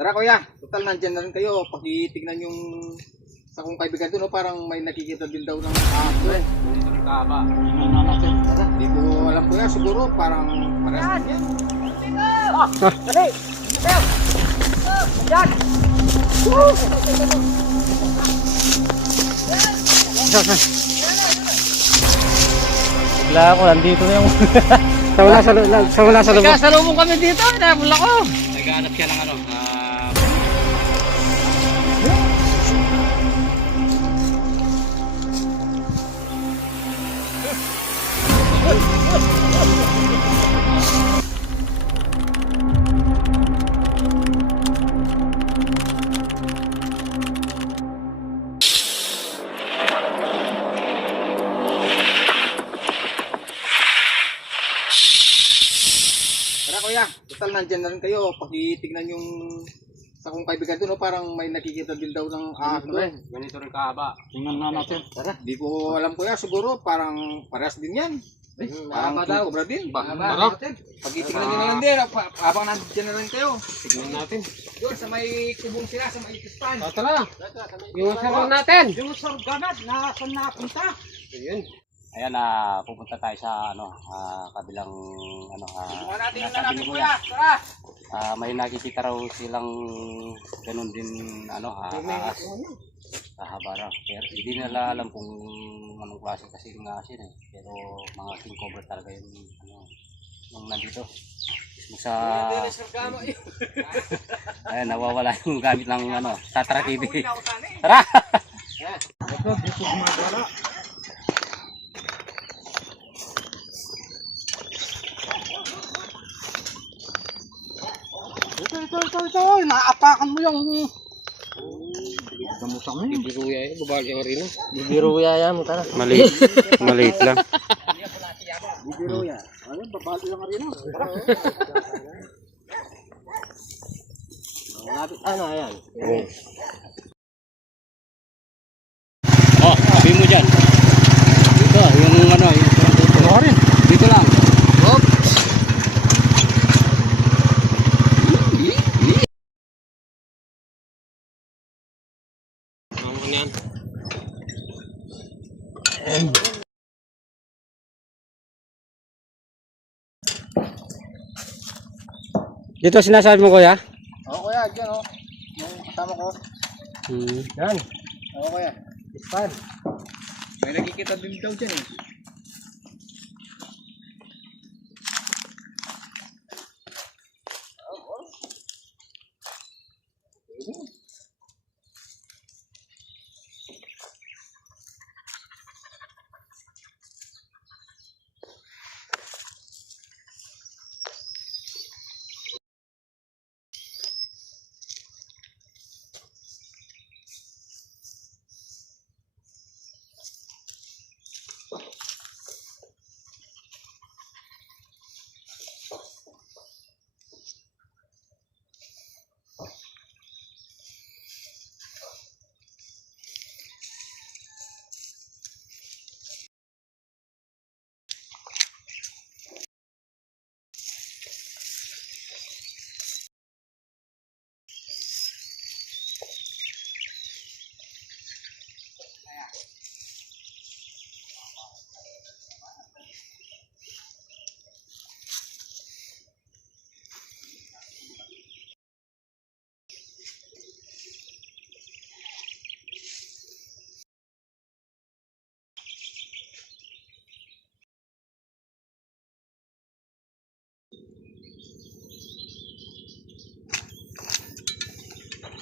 Tara kuya, total nandyan na rin kayo. Pakitignan yung sa kong kaibigan doon, no? Parang may nakikita din daw ng ahas doon. Dito rin kaba. Hindi ko alam kuya, siguro parang parehas din yan. Dali! Dali! Yan! Bigla ako, nandito na yung... Wala sa loob. Kasalubong kami dito, nabula ko. Naghanap siya ng ano, Tara kuya, total nandyan na rin kayo. Pakitignan yung sa kong kaibigan doon, no? Parang may nakikita din daw ng ahas doon. ganito rin kaba. Tingnan na natin. Tara, hindi ko alam kuya, siguro parang parehas din yan. Parang daw. cobra din. Tara. Pakitignan nyo na lang din, habang nandyan na rin kayo. Tignan natin. Doon sa may kubong sila, sa may kispan. Tara. Yung sarong natin. Yung sarganat na saan napunta? Ayun. Ayan, pupunta tayo sa kabilang Subukan natin yung nasabi lalaki ni kuya. Tara! may nakikita raw silang ganun din ahas. Haba raw. Pero hindi nila alam kung anong klase kasi ng ahas yun eh. Pero mga king cobra talaga yung nung nandito. Sa ayan, nawawala yung gamit ng Tatra TV. Tara! Ito, dito gumagala. Ito. Naapakan mo yung... Gamot kami. Bibiruya eh, babae ang rin. Bibiruya yan mo, tara. Maliit. Maliit lang. Bibiro yan. Ano, babali lang rin. Ano, ayan. Oh, sabi mo dyan. Dito, yung yung rin. Dito lang. Hop. Ano yan? Dito sinasabi mo, kuya? Oo kuya, dyan o. Yung kasama ko. Yan. Oo kuya. Ispan. May nakikita din daw dyan eh.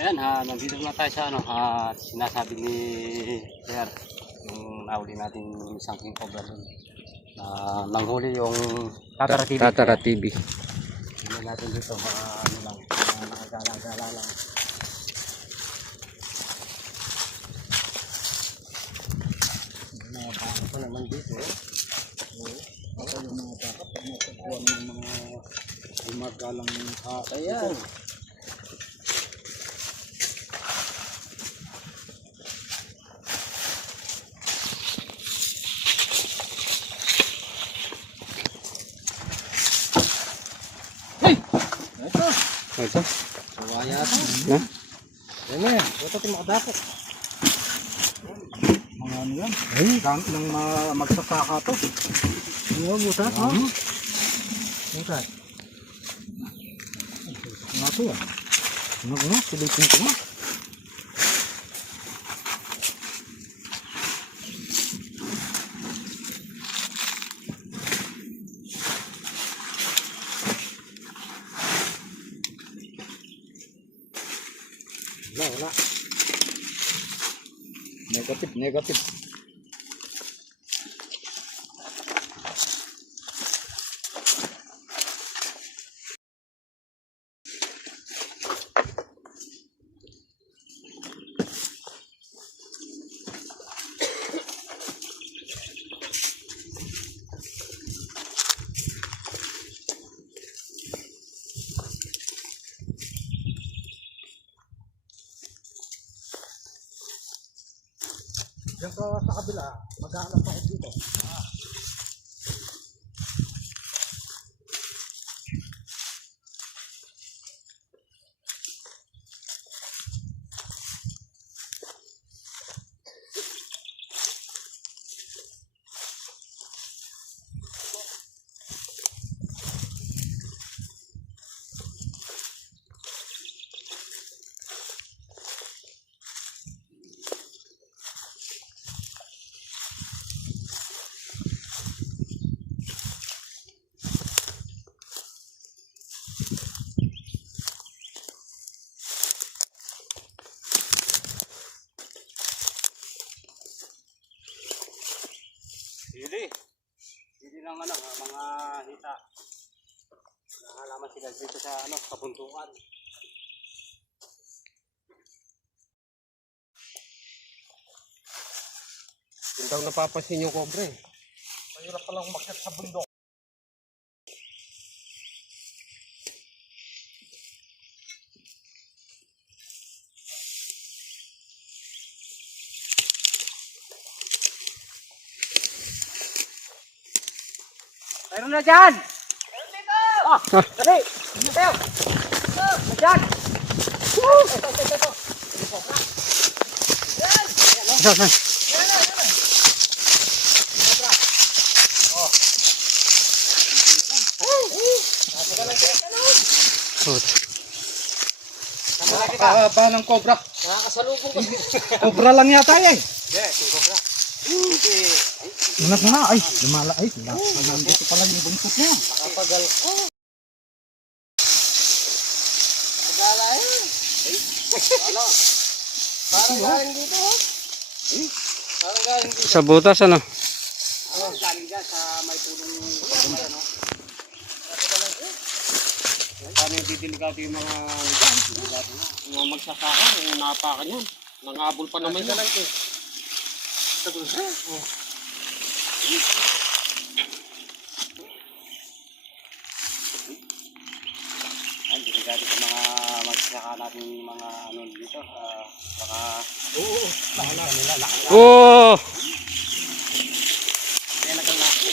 Ayan, nandito na tayo sa sinasabi ni Sir, yung nahuli natin yung isang king cobra doon. Nanghuli yung Tatra TV. Tatra TV. Tingnan natin dito, lang, nakagala-gala lang. Mga baka pa naman dito. Ako yung mga baka pag natagpuan ng mga gumagalang Ayan. Ito. Kawaya ito. Ha? Yan eh. Ito tayo makadapot. Mga ano yan? Ay, gamit ng magsasaka to. Ano, butas? Ah. Butas. Nga to ah. Ano, silipin ko nga. Wala. Negative. Diyan ka sa kabila, maghahanap ako dito. Hindi lang ano, mga hita. Nakalaman sila dito sa ano, kabundukan. Hindi daw napapansin yung kobre. Mahirap palang umakyat sa bundok. Meron na dyan! Meron dito! Ah! Dali! Tayo! Dyan! Pahaba ng cobra. Nakakasalubong ko. Cobra lang yata yan. Yes, yung kobra. Buti, Unak na, ay, lumala, ay, nandito pala yung buntot niya. Nakapagal ko. Agala yun. Ano? Parang galing dito. Parang galing dito. sa butas ano? Galing dyan sa may tulong may ano. Paano yung didelikado yung mga dyan? Mga magsasaka, yung napakan yan. Nangabol pa naman yan. Ay, delikado sa mga magsasaka natin mga ano dito. Baka... Oo! Kaya nagalaki.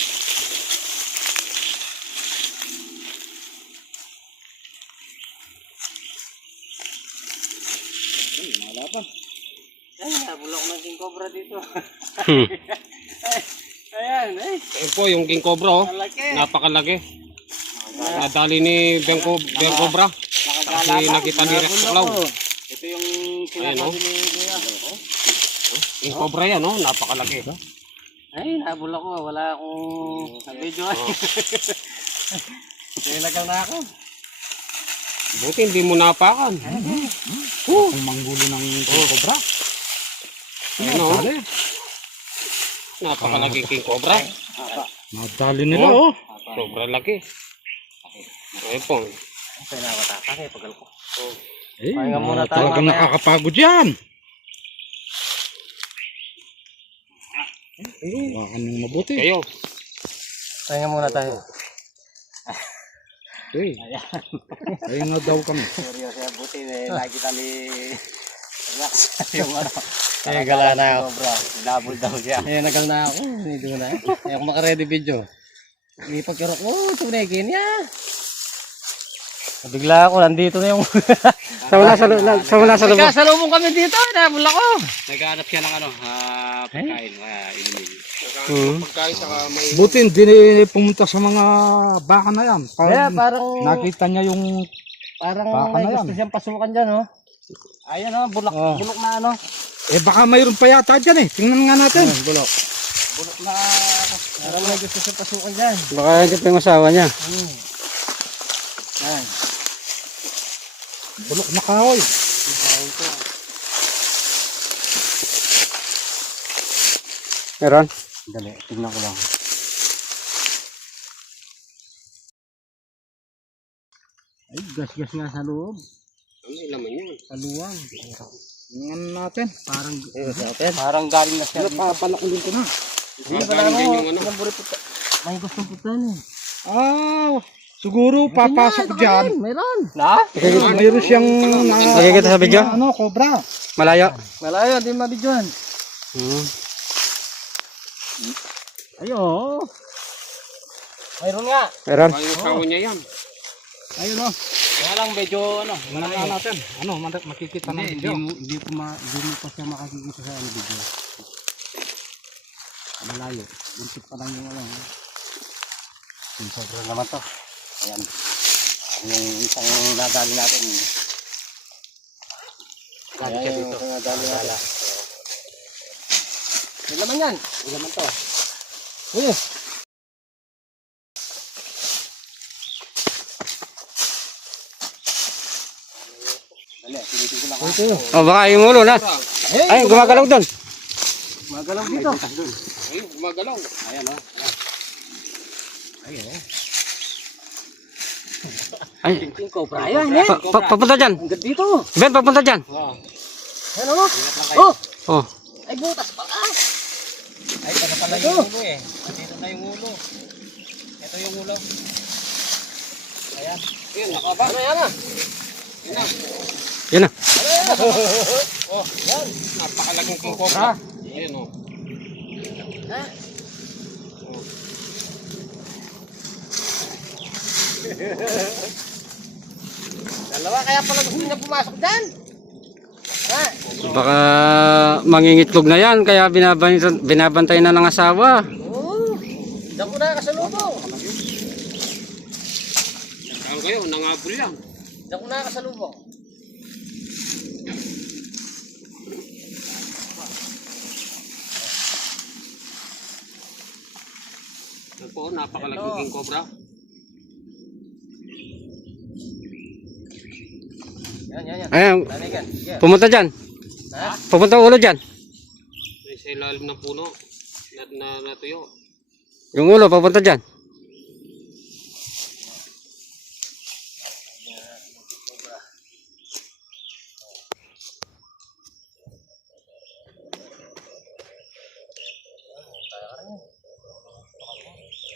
Malaban. Ay, nabulok ng king cobra dito. Ayan, eh. Ayun po yung king cobra oh. Malaki. Napakalaki. Nadali ni Ben Cobra. Kasi nakita ni Rex Tuklaw. Ito yung Ayan oh. sinasabi ni Kuya. King cobra yan oh. Napakalaki. Ay, nabulok ko. Wala akong video. Talagang na ako. Buti hindi mo napakan. Kung manggulo ng king cobra. Ayun oh. Napakalaki king cobra. Nadali nila oh. Sobrang laki. Ayun po. Ay, nawatakan eh. Pagal ko. Eh, Pahinga muna tayo, talagang mamaya. nakakapagod yan. Hawakan ng mabuti. Kayo. Pahinga muna tayo. Eh, ayun na daw kami. Seryoso yan. Buti nakita ni Rex yung ano. Eh, gala na ako. Cobra. Double daw siya. Eh, nagal na ako. Hindi ko na. Eh, ako makaredy video. May pagkirok ko. Tunegin niya. Bigla ako, nandito na yung... Sa loob. Kasalubong kami dito, nabula ko. Naghahanap siya ng pagkain, inumin. Pagkain saka may... Buti hindi pumunta sa mga baka na yan. Kaya parang... Nakita niya yung... Parang Baka may na yan. gusto siyang pasukan dyan, oh. Ayan, oh, bulok na ano. baka mayroon pa yata dyan eh. Tingnan nga natin. Bulok na... Parang may gusto siyang pasukan dyan. Baka yan yung asawa niya. Ayan. Bulok na kahoy. Meron? Dali, tignan ko lang. Ay, gas-gas nga sa loob. Ano laman yun? Sa luwang. Tingnan natin. Parang galing na siya. Papalakin din ko na. Hindi ba na may gustong putan eh. Siguro papasok dyan. Meron. Na? Mayroon siyang... Nakikita sa video? Cobra. Malayo. Malayo, di mabidyohan. Hmm. Ayo. Mayroon nga. Meron? Yung asawa niya yan. Ayun oh. Kaya lang medyo ano. Tingnan natin. Makikita ng video. Hindi mo pa siya makikita sa ano video. Malayo. Buntik pa lang yung ano. Yung sobrang naman to. Ayan. Yung isang nadali natin. Dali siya dito. Nadali natin. Yung laman yan. Yung laman to. Uy. Dali, pilitin ko lang. Oh, baka yung ulo na. Ay, gumagalaw doon. Magalaw dito. Ay, gumagalaw. Ayan oh. Ay, King Cobra. Ayan, eh. papunta dyan. Hanggang dito. Ben, papunta dyan. Ayan oh. Oh. Oh. Ay, butas pa ka. Ay, taga pala yung ulo eh. Dito na yung ulo. Ito yung ulo. Ayan. Ayan, nakaba. Ano yan ah? Yan na. Napakalaking king cobra. Ayan o. Ha? Dalawa, kaya pala gusto niya pumasok dyan. Ha? Baka mangingitlog na yan, kaya binabantay na ng asawa. Oo. Diyan ko na kasalubong. Saan kayo? Nangabol lang. Diyan ko na kasalubong. Yan po, napakalaking king cobra. Yan. Ayan, Lanigan. Sige. pumunta dyan. Ha? Pupunta ulo dyan. Ay, sa ilalim ng puno. Natuyo. Yung ulo, papunta dyan.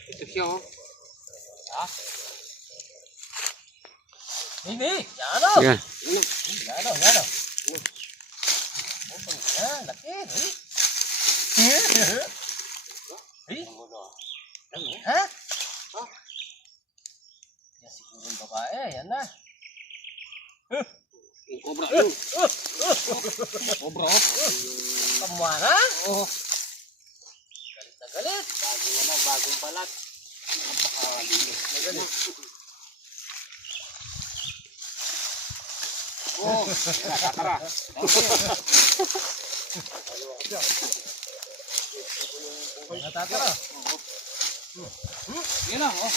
Ito siya o. Hindi. Yan o. Yan. Yan o. Yan, laki. Ha? Yan siguro yung babae. Yan na. King cobra yun. Cobra o. Pamuara? Oo. Galit na galit. Bagong balat. Napakalinis na galit. Oh, tara. Natatara. Yan lang o.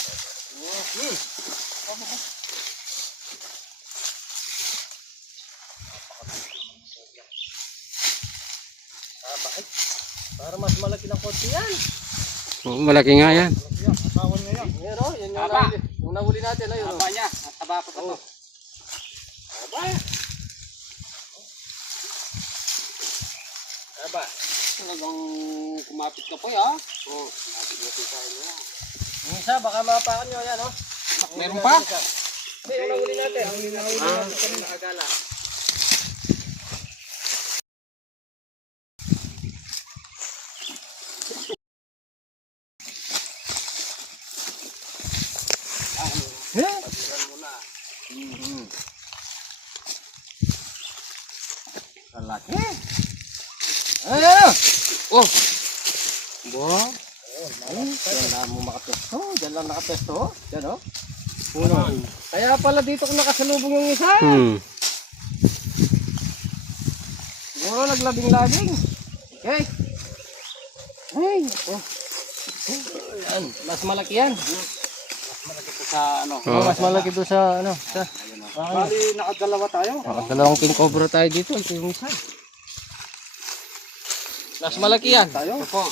Bakit? Para mas malaki ng konti yan. Oh, malaki nga yan. Yan o. Yan yung nahuli natin. Ayun o. Taba niya. Taba pa to. Aba. Talagang kumapit ka pa ya. Yung isa, baka mapakan nyo. Yan o. Meron pa? Hindi, yung nahuli natin. Yung nahuli natin kanina nakagala. Lalaki. Ayun! Oh! Wow. Diyan lang mo makapesto. Diyan lang nakapesto. Diyan oh. Puno. Kaya pala dito ko nakasalubong yung isa. Siguro naglabing-labing. Okay. Ay, oh. Ayan, mas malaki yan. Sa ano, Oh, mas malaki doon sa ano, sa. Bali, nakadalawa tayo. Nakadalawang king cobra tayo dito, ito yung isa. Mas malaki yan. Tayo. Opo.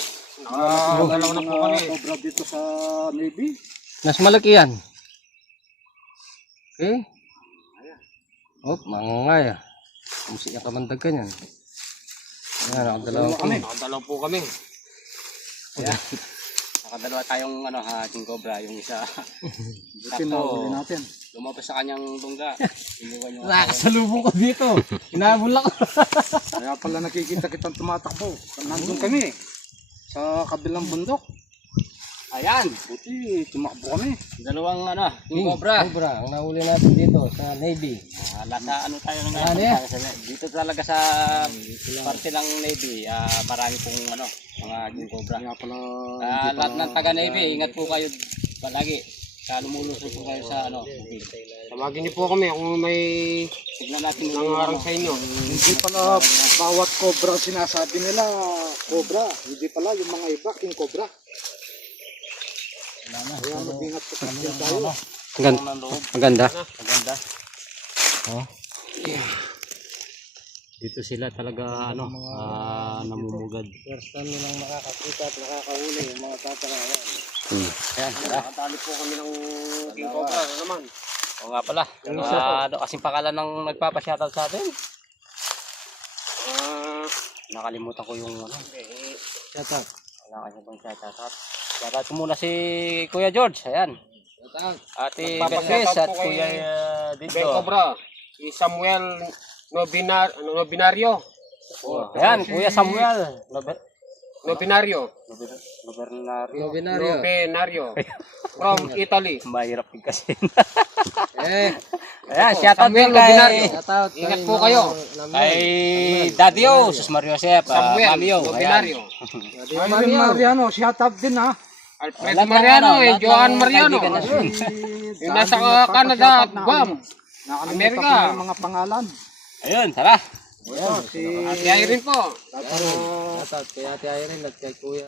Nakadalaw na po kami. Cobra dito sa Navy. Mas malaki yan. Okay. Oh, mangangay ah. Kumusi yung kamandag ka niyan. Ayan, nakadalawang king. Nakadalaw po kami. nakadalawa tayong ano ha, king cobra, yung isa. Buti na huli Sakto, natin. lumabas sa kanyang tungga. Iniwan yung Nakasalubong ko dito. Hinabol ako. Kaya pala nakikita kitang tumatakbo. Nandun kami. Sa kabilang bundok. Ayan, Buti, tumakbo kami. dalawang ano, king cobra. Cobra, ang nahuli natin dito sa Navy. Nasa ano tayo ng Ano yan? dito talaga sa parte ng Navy, marami pong ano, mga king cobra. Kaya pala Lahat ng taga Navy, ingat po kayo palagi. Lumuluso po kayo sa ano, bukid. Tawagin niyo po kami kung may Tignan natin yung nangarang sa inyo. hindi pala bawat cobra sinasabi nila cobra. Hindi pala yung mga iba king cobra. Kaya mag-ingat po tayo. Maganda. maganda. Dito sila talaga ano, namumugad. First time nilang makakakita at nakakahuli yung mga tatarawan. Ayan, Nakatali po kami ng king cobra na naman. o nga pala. Ano kasing pangalan ng nagpapa-shoutout sa atin? Nakalimutan ko yung ano. Shoutout. Wala kasi bang shoutout. Shoutout ko muna si Kuya George. Ayan. Ate Beses at po kay Kuya King Dito. Cobra. Si Samuel Nobinario. Ayan, Kuya Samuel. Nobinario. Novenario. From Italy. Mahirap din kasi. Eh, Ayan, shoutout din kay shoutout. Ingat po kayo. kay Daddy O, Sus Mario Josep, Samuel Mami O. Nobinario. Ayun Mariano, shout out din ha. Alfredo Mariano, Joan Mariano. Yung nasa Canada at Guam. Nakalimutan Amerika. ko na yung mga pangalan. Ayun, tara. Ito, si At Irene po. Shoutout kay Ate Irene at kay Kuya.